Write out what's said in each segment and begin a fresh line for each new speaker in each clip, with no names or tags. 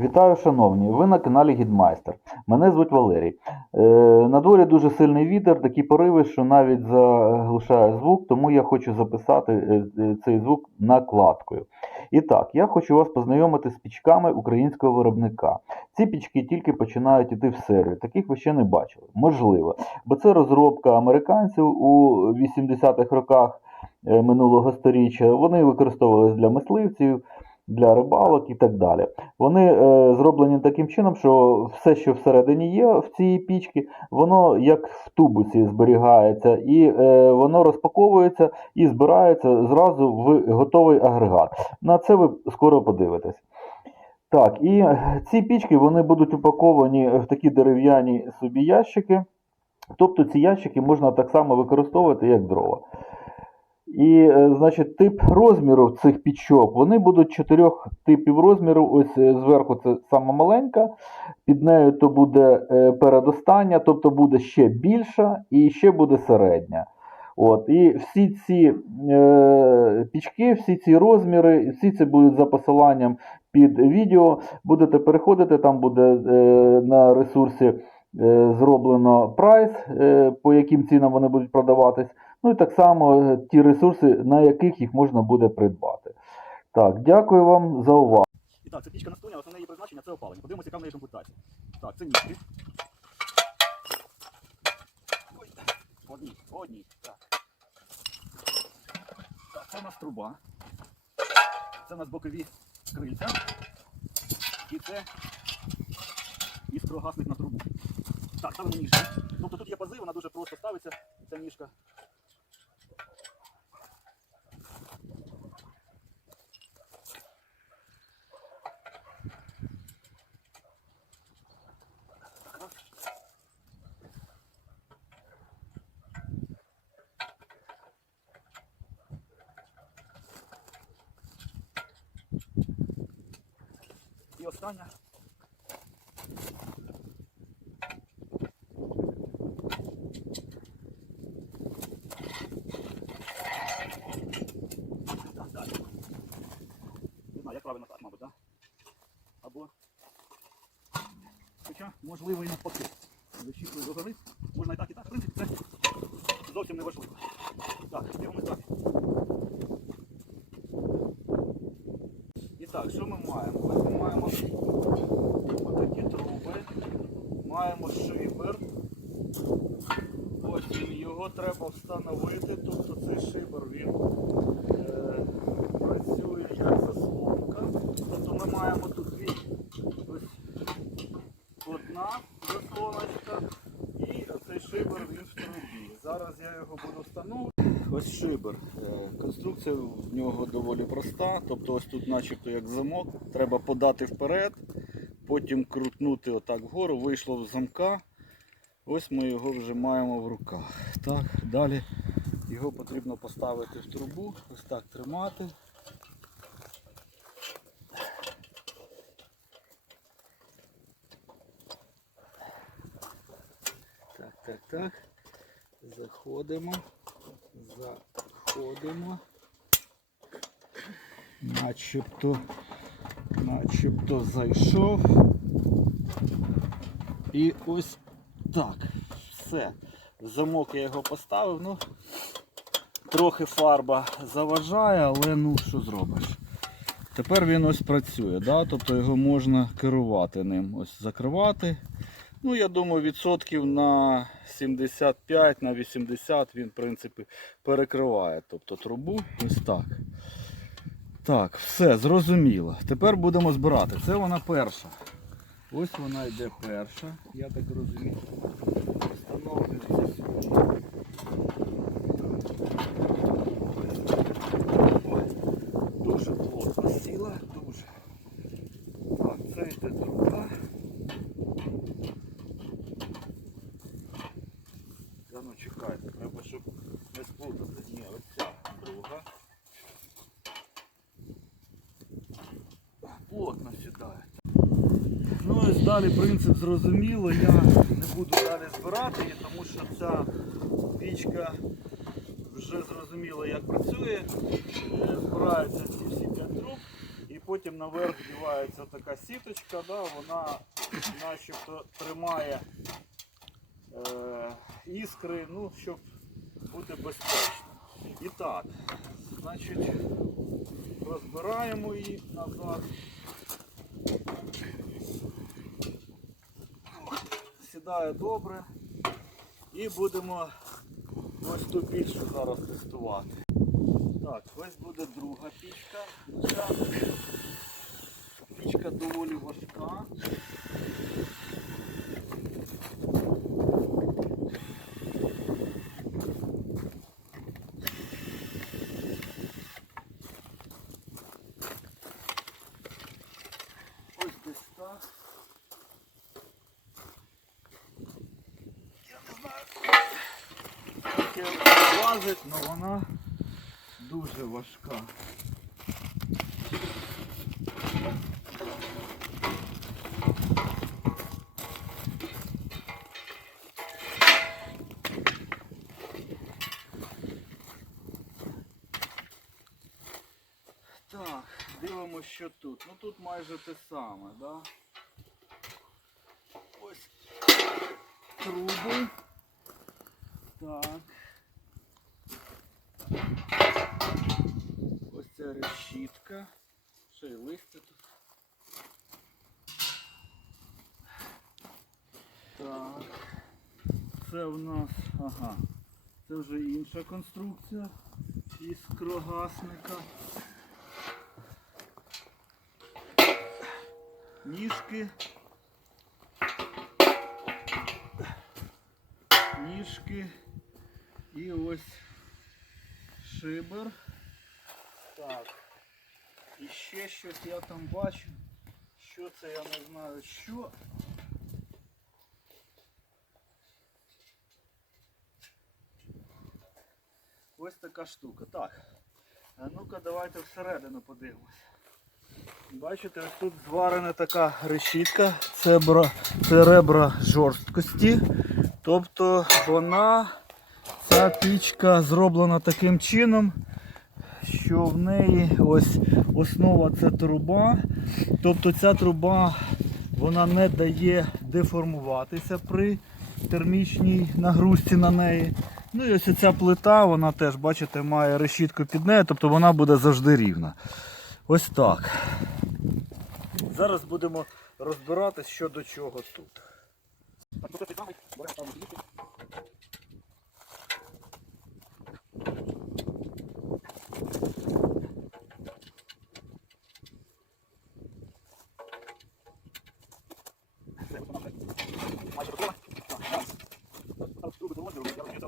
Вітаю, шановні! Ви на каналі Гідмайстер. Мене звуть Валерій. Е, на дворі дуже сильний вітер, такі пориви, що навіть заглушає звук, тому я хочу записати е, е, цей звук накладкою. І так, я хочу вас познайомити з пічками українського виробника. Ці пічки тільки починають іти в серію. Таких ви ще не бачили. Можливо, бо це розробка американців у 80-х роках е, минулого сторіччя. Вони використовувалися для мисливців, для рибалок і так далі. Вони е, зроблені таким чином, що все, що всередині є в цій пічці, воно як в тубусі зберігається, і е, воно розпаковується і збирається зразу в готовий агрегат. На це ви скоро подивитесь. Так, і ці пічки вони будуть упаковані в такі дерев'яні собі ящики. Тобто ці ящики можна так само використовувати, як дрова. І, е, значить, тип розміру цих пічок, вони будуть чотирьох типів розміру. Ось е, зверху це сама маленька, під нею то буде е, передостання, тобто буде ще більша і ще буде середня. От, і всі ці е, пічки, всі ці розміри, всі це будуть за посиланням під відео. Будете переходити, там буде е, на ресурсі е, зроблено прайс, е, по яким цінам вони будуть продаватись. Ну і так само е, ті ресурси, на яких їх можна буде придбати. Так, дякую вам за увагу.
І так, це пічка настольна, основне її призначення це опалення. Подивимося, яка в неї комплектація. Так, це ніжки. Одні, одні. Так. Так, це у нас труба. Це у нас бокові крильця. І це іскрогасник на трубу. Так, ставимо ніжки. Тобто тут є пази, вона дуже просто ставиться, ця ніжка. Далі. Не знаю, як правильно так, мабуть, так? Або. Хоча, можливо, і навпаки. Зачіпую догори. Можна і так, і так. В принципі, це зовсім не важливо. Так, дивимось далі. І так, що ми маємо? Ось Ми маємо такі труби, маємо шибер. Ось він, його треба встановити, тобто цей шибер він е, працює як заслонка. Тобто ми маємо тут дві одна заслоночка і цей шибер він в. Зараз я його буду встановлювати. Ось шибер. Е, Конструкція в нього доволі проста. Тобто ось тут начебто як замок. Треба подати вперед, потім крутнути отак вгору, вийшло з замка. Ось ми його вже маємо в руках. Так, далі його потрібно поставити в трубу, ось так тримати. Так, так, так. Заходимо. Заходимо. Начебто, начебто зайшов. І ось так. Все. Замок я його поставив. Ну, трохи фарба заважає, але ну що зробиш. Тепер він ось працює, да? тобто його можна керувати ним. Ось закривати. Ну, я думаю, відсотків на 75, на 80 він, в принципі, перекриває. Тобто трубу ось так. Так, все, зрозуміло. Тепер будемо збирати. Це вона перша. Ось вона йде перша, я так розумію. Встановлюється сьогодні. Дуже плотно сіла, дуже. Так, це йде друга. Та ну чекайте, треба, щоб не сплутати. Ні, оця друга. Плотно сідає. Ну ось далі принцип зрозуміло, я не буду далі збирати її, тому що ця пічка вже зрозуміло як працює. Е, Збираються ці всі п'ять труб і потім наверх дівається така сіточка, да, вона начебто тримає е, іскри, ну, щоб бути безпечно. І так, значить, розбираємо її назад. Сідає добре. І будемо ось ту пічку зараз тестувати. Так, ось буде друга пічка. Пічка доволі важка. Ось десь так. Я не знаю. Таке влазить, але вона дуже важка. Так, дивимося, що тут. Ну тут майже те саме, да? Ось труби. Так. Ця решітка. Ще й листя тут. Так. Це в нас, ага, це вже інша конструкція із крогасника. Ніжки. Ніжки. І ось шибер. Так. І ще щось я там бачу. Що це я не знаю що. Ось така штука. Так. А ну-ка давайте всередину подивимось. Бачите, ось тут зварена така решітка, це, бра, жорсткості. Тобто вона, ця пічка зроблена таким чином, що в неї ось основа це труба. Тобто ця труба вона не дає деформуватися при термічній нагрузці на неї. Ну і ось ця плита, вона теж, бачите, має решітку під нею, тобто вона буде завжди рівна. Ось так. Зараз будемо розбиратись, що до чого тут.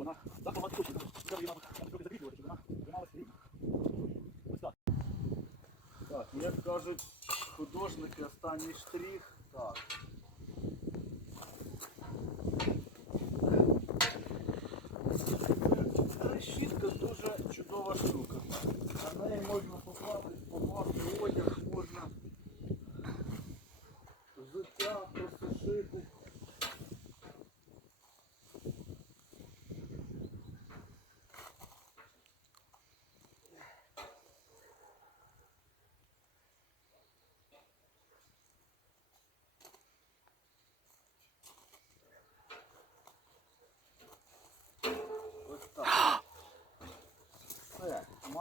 Так, що, на захват точно. Треба її, мабуть, трохи закріплювати, щоб вона трималася рівно. Ось так. Так, як кажуть художники, останній штрих. Так. Щітка дуже чудова штука. На неї можна покласти, покласти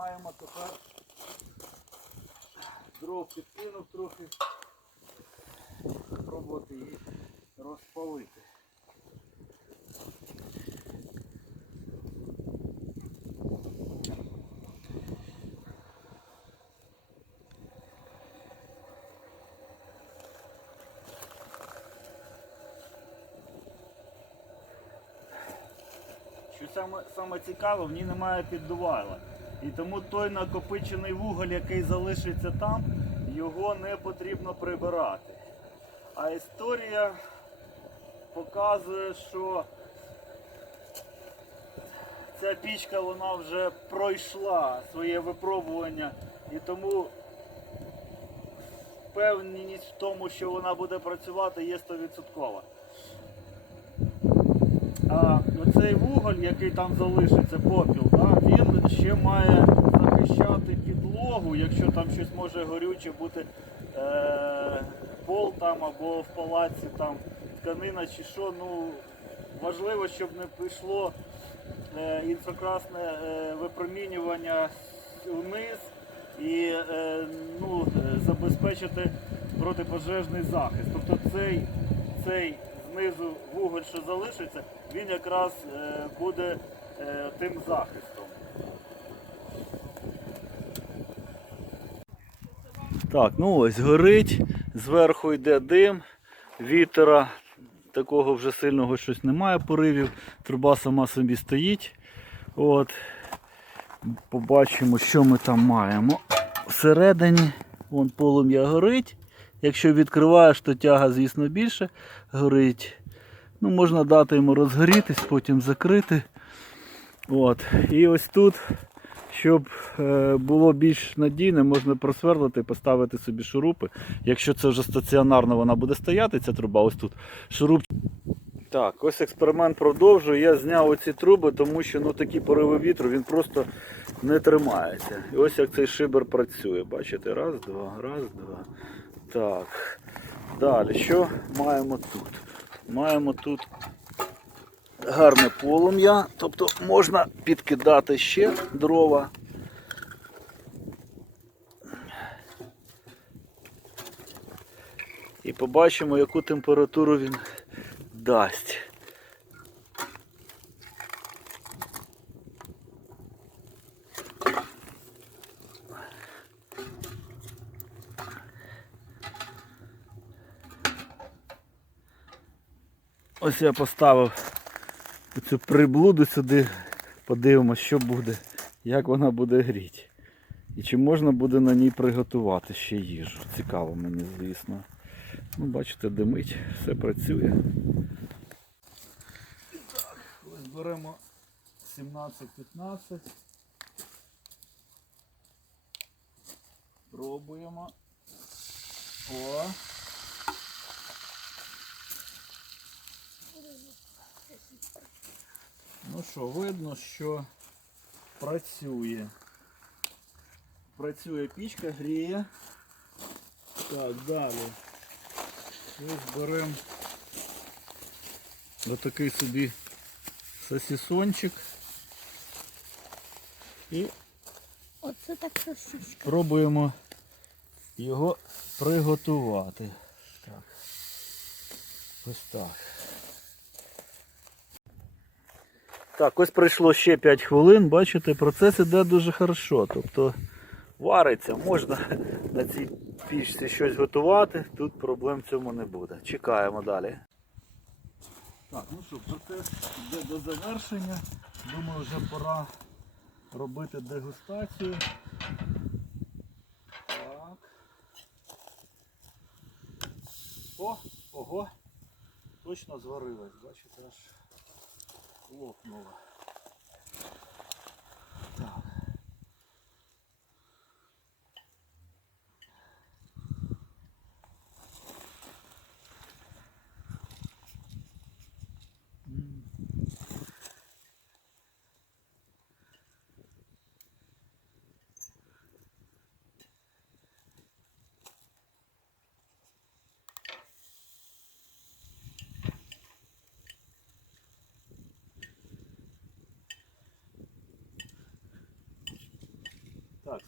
маємо тепер дров підкинув трохи. Пробувати її розпалити. Що саме, саме цікаве, в ній немає піддувайла. І тому той накопичений вуголь, який залишиться там, його не потрібно прибирати. А історія показує, що ця пічка вона вже пройшла своє випробування і тому впевненість в тому, що вона буде працювати, є 100%. А оцей вуголь, який там залишиться, попіл, ще має захищати підлогу, якщо там щось може горюче бути е, пол там або в палаці там тканина чи що. Ну, важливо, щоб не пішло е, інфракрасне е, випромінювання вниз і е, ну, забезпечити протипожежний захист. Тобто цей, цей знизу вуголь, що залишиться, він якраз е, буде е, тим захистом. Так, ну ось горить, зверху йде дим, вітера, такого вже сильного щось немає поривів, труба сама собі стоїть. От. Побачимо, що ми там маємо. Всередині вон полум'я горить. Якщо відкриваєш, то тяга, звісно, більше горить. Ну, можна дати йому розгорітись, потім закрити. От. І ось тут, щоб е, було більш надійне, можна просверлити, поставити собі шурупи. Якщо це вже стаціонарно вона буде стояти, ця труба, ось тут шуруп. Так, ось експеримент продовжую. Я зняв оці труби, тому що ну, такі пориви вітру він просто не тримається. І ось як цей шибер працює. Бачите, раз, два, раз, два. Так. Далі, що маємо тут? Маємо тут гарне полум'я, тобто можна підкидати ще дрова. І побачимо, яку температуру він дасть. Ось я поставив цю приблуду сюди, подивимося, що буде, як вона буде гріти. І чи можна буде на ній приготувати ще їжу. Цікаво мені, звісно. Ну, бачите, димить, все працює. Так, ось беремо 17-15. Пробуємо. О. що, видно, що працює. Працює пічка, гріє. Так, далі. Ось беремо отакий собі сосісончик і
Оце так сосиска.
пробуємо його приготувати. Так. Ось так. Так, ось пройшло ще 5 хвилин, бачите, процес іде дуже хорошо. Тобто вариться, можна на цій пічці щось готувати, тут проблем цьому не буде. Чекаємо далі. Так, ну що, процес йде до завершення. Думаю, вже пора робити дегустацію. Так. О, ого. Точно зварилась, бачите, аж лопнула.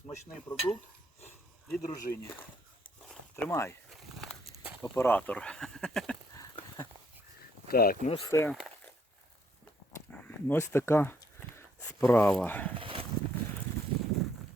Смачний продукт і дружині. Тримай, оператор. Так, ну все. Ось така справа.